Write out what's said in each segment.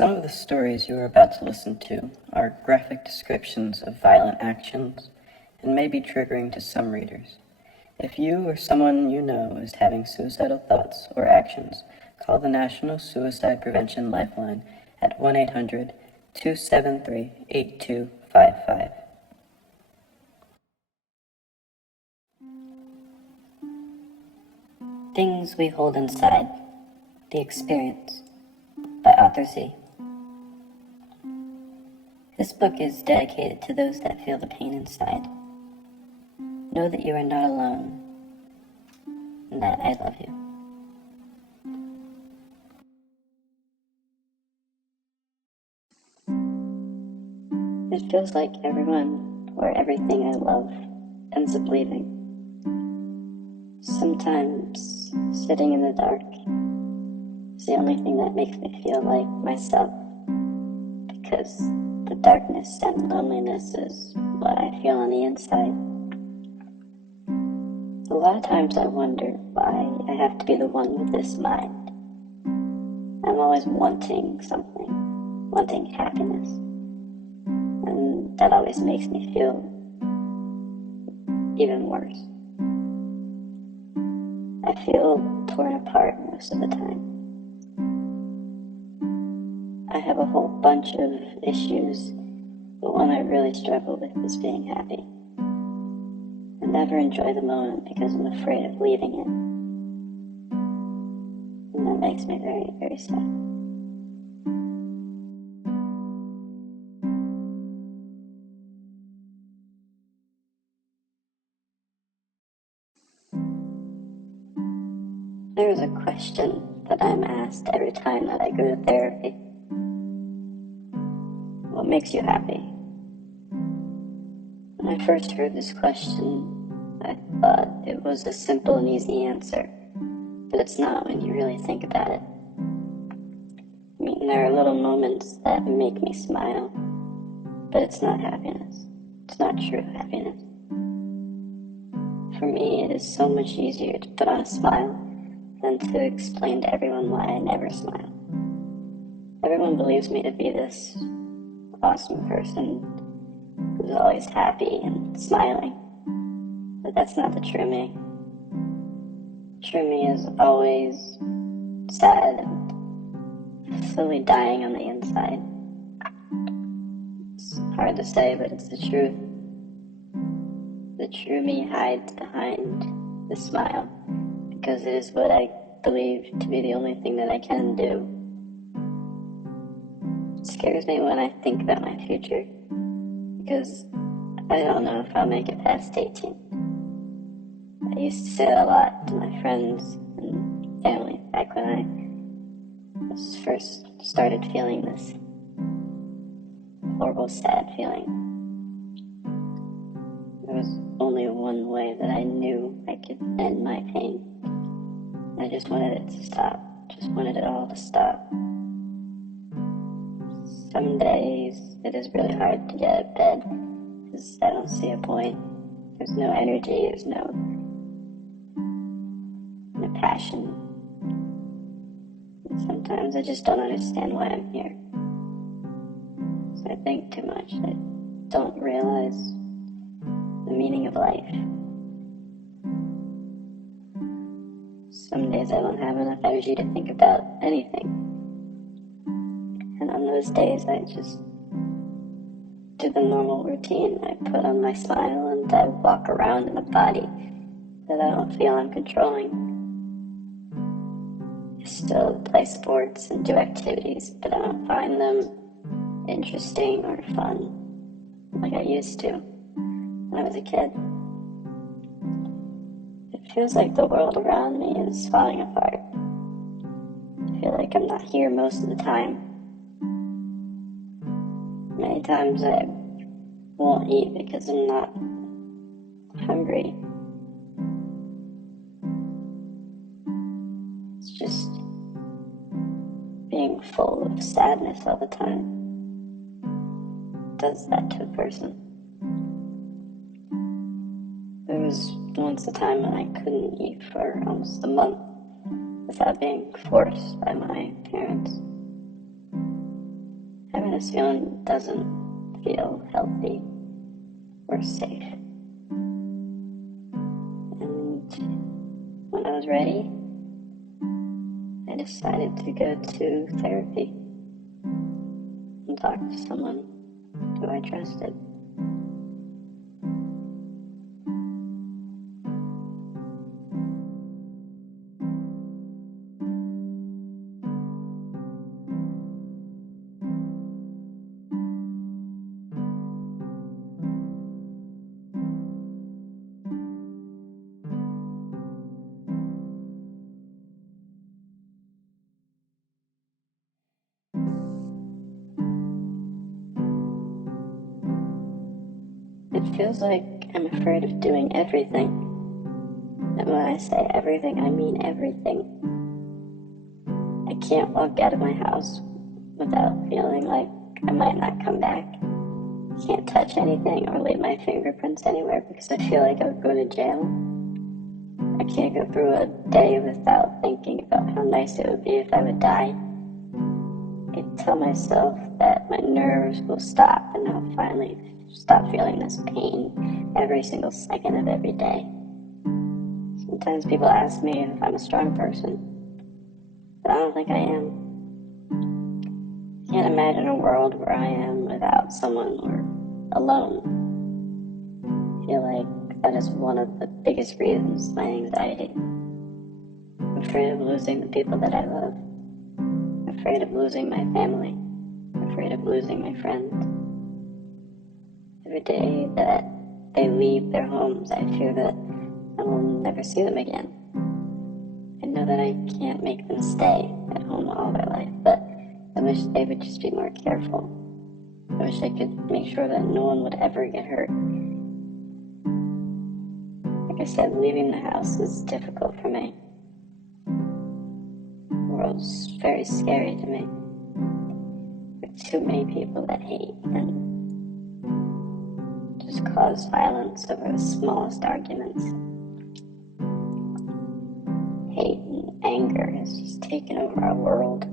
Some of the stories you are about to listen to are graphic descriptions of violent actions and may be triggering to some readers. If you or someone you know is having suicidal thoughts or actions, call the National Suicide Prevention Lifeline at 1-800-273-8255. Things We Hold Inside, The Experience, by Author Z. This book is dedicated to those that feel the pain inside. Know that you are not alone, and that I love you. It feels like everyone or everything I love ends up leaving. Sometimes sitting in the dark is the only thing that makes me feel like myself, because the darkness and loneliness is what I feel on the inside. A lot of times I wonder why I have to be the one with this mind. I'm always wanting something, wanting happiness, and that always makes me feel even worse. I feel torn apart most of the time. I have a whole bunch of issues, but one I really struggle with is being happy. I never enjoy the moment because I'm afraid of leaving it. And that makes me very, very sad. There is a question that I'm asked every time that I go to therapy. What makes you happy? When I first heard this question, I thought it was a simple and easy answer, but it's not when you really think about it. I mean, there are little moments that make me smile, but it's not happiness. It's not true happiness. For me, it is so much easier to put on a smile than to explain to everyone why I never smile. Everyone believes me to be this awesome person who's always happy and smiling, but that's not the true me. True me is always sad and slowly dying on the inside. It's hard to say, but it's the truth. The true me hides behind the smile because it is what I believe to be the only thing that I can do. It scares me when I think about my future because I don't know if I'll make it past 18. I used to say that a lot to my friends and family back when I first started feeling this horrible, sad feeling. There was only one way that I knew I could end my pain. I just wanted it to stop. Just wanted it all to stop. Some days it is really hard to get out of bed because I don't see a point. There's no energy, there's no passion. And sometimes I just don't understand why I'm here. So I think too much. I don't realize the meaning of life. Some days I don't have enough energy to think about anything. And on those days I just do the normal routine. I put on my smile and I walk around in a body that I don't feel I'm controlling. I still play sports and do activities, but I don't find them interesting or fun like I used to when I was a kid. It feels like the world around me is falling apart. I feel like I'm not here most of the time. Many times I won't eat because I'm not hungry. It's just being full of sadness all the time does that to a person. There was once a time when I couldn't eat for almost a month without being forced by my parents. this feeling doesn't feel healthy or safe. And when I was ready, I decided to go to therapy and talk to someone who I trusted. It feels like I'm afraid of doing everything. And when I say everything, I mean everything. I can't walk out of my house without feeling like I might not come back. I can't touch anything or leave my fingerprints anywhere because I feel like I would go to jail. I can't go through a day without thinking about how nice it would be if I would die. I tell myself that my nerves will stop and I'll finally stop feeling this pain every single second of every day. Sometimes people ask me if I'm a strong person, but I don't think I am. I can't imagine a world where I am without someone or alone. I feel like that is one of the biggest reasons my anxiety. I'm afraid of losing the people that I love. I'm afraid of losing my family. I'm afraid of losing my friends. Every day that they leave their homes, I fear that I will never see them again. I know that I can't make them stay at home all their life, but I wish they would just be more careful. I wish I could make sure that no one would ever get hurt. Like I said, leaving the house is difficult for me. The world's very scary to me. There are too many people that hate and just cause violence over the smallest arguments. Hate and anger has just taken over our world.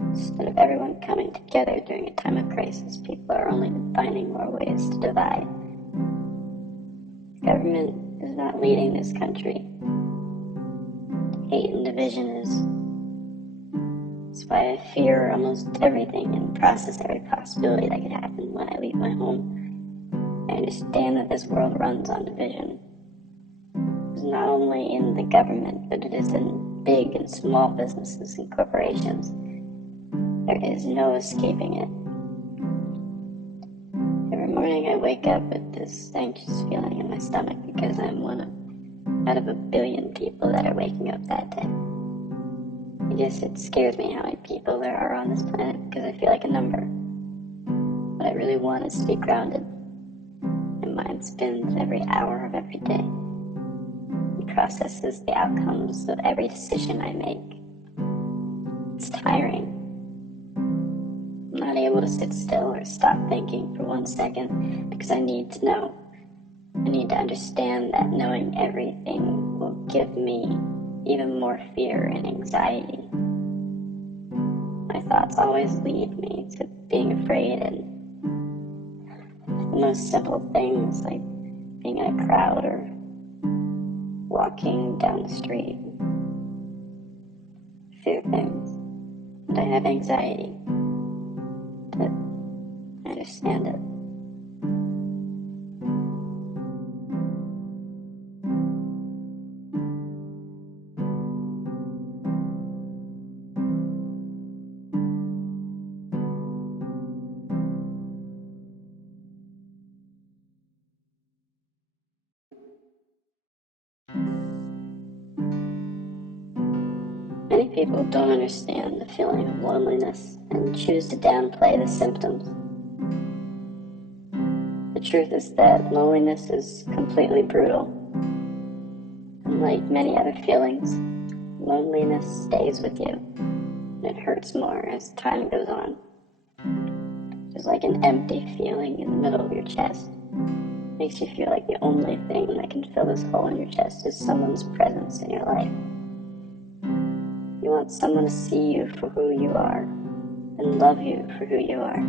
Instead of everyone coming together during a time of crisis, people are only finding more ways to divide. The government is not leading this country. Hate and division is. That's why I fear almost everything and process every possibility that could happen when I leave my home. I understand that this world runs on division. It's not only in the government, but it is in big and small businesses and corporations. There is no escaping it. Every morning I wake up with this anxious feeling in my stomach because I'm out of a billion people that are waking up that day. I guess it scares me how many people there are on this planet because I feel like a number. What I really want is to be grounded. My mind spins every hour of every day. It processes the outcomes of every decision I make. It's tiring. I'm not able to sit still or stop thinking for 1 second because I need to know. I need to understand that knowing everything will give me even more fear and anxiety. My thoughts always lead me to being afraid, and the most simple things like being in a crowd or walking down the street. Fear things. And I have anxiety, but I understand it. Many people don't understand the feeling of loneliness and choose to downplay the symptoms. The truth is that loneliness is completely brutal. Unlike many other feelings, loneliness stays with you, and it hurts more as time goes on. There's like an empty feeling in the middle of your chest. It makes you feel like the only thing that can fill this hole in your chest is someone's presence in your life. You want someone to see you for who you are, and love you for who you are.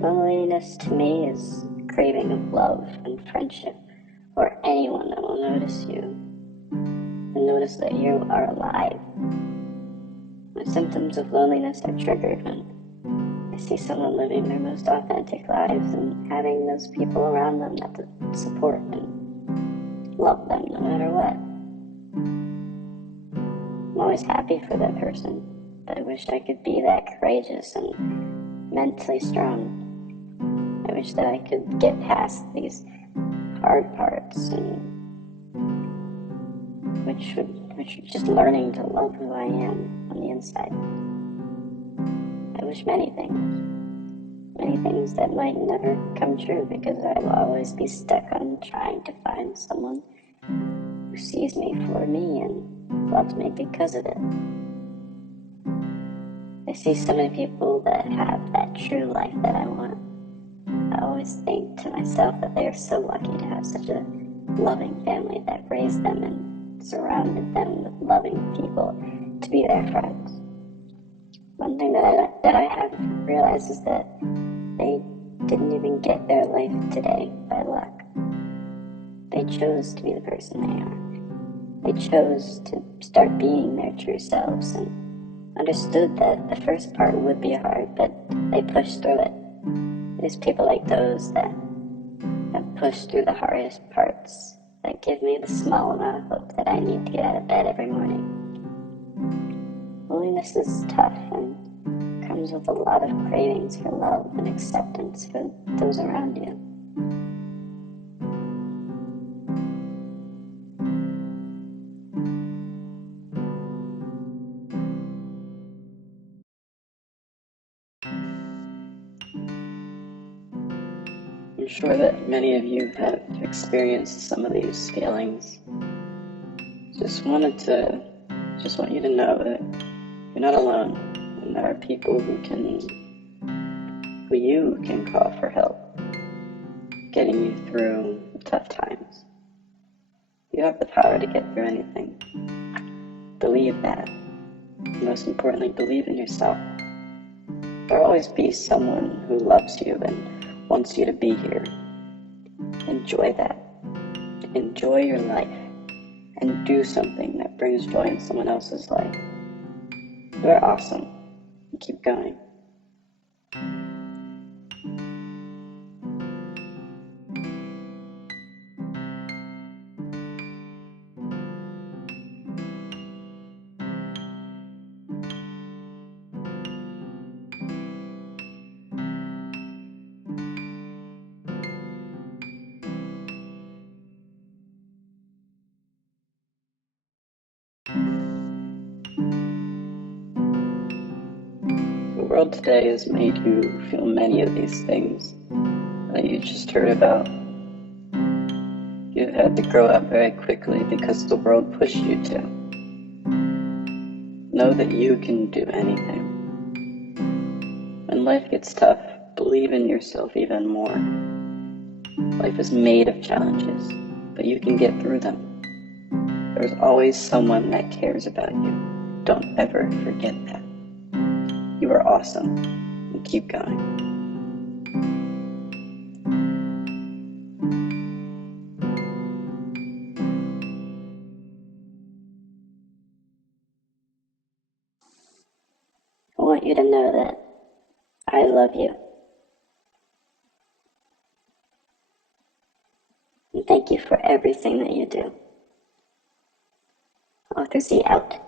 Loneliness to me is craving of love and friendship, or anyone that will notice you and notice that you are alive. My symptoms of loneliness are triggered when I see someone living their most authentic lives and having those people around them that support and love them no matter what. I'm always happy for that person, but I wish I could be that courageous and mentally strong. I wish that I could get past these hard parts, and which would just learning to love who I am on the inside. I wish many things that might never come true, because I will always be stuck on trying to find someone who sees me for me and loves me because of it. I see so many people that have that true life that I want. I always think to myself that they are so lucky to have such a loving family that raised them and surrounded them with loving people to be their friends. One thing that I have realized is that they didn't even get their life today by luck. They chose to be the person they are. They chose to start being their true selves and understood that the first part would be hard, but they pushed through it. It is people like those that have pushed through the hardest parts that give me the small amount of hope that I need to get out of bed every morning. Loneliness is tough and comes with a lot of cravings for love and acceptance for those around you. I'm sure that many of you have experienced some of these feelings. Just want you to know that you're not alone, and there are people who you can call for help, getting you through the tough times. You have the power to get through anything. Believe that. Most importantly, believe in yourself. There will always be someone who loves you and wants you to be here. Enjoy that. Enjoy your life and do something that brings joy in someone else's life. You are awesome. Keep going. The world today has made you feel many of these things that you just heard about. You've had to grow up very quickly because the world pushed you to. Know that you can do anything. When life gets tough, believe in yourself even more. Life is made of challenges, but you can get through them. There's always someone that cares about you. Don't ever forget that. You are awesome, and keep going. I want you to know that I love you. And thank you for everything that you do. Author Z out.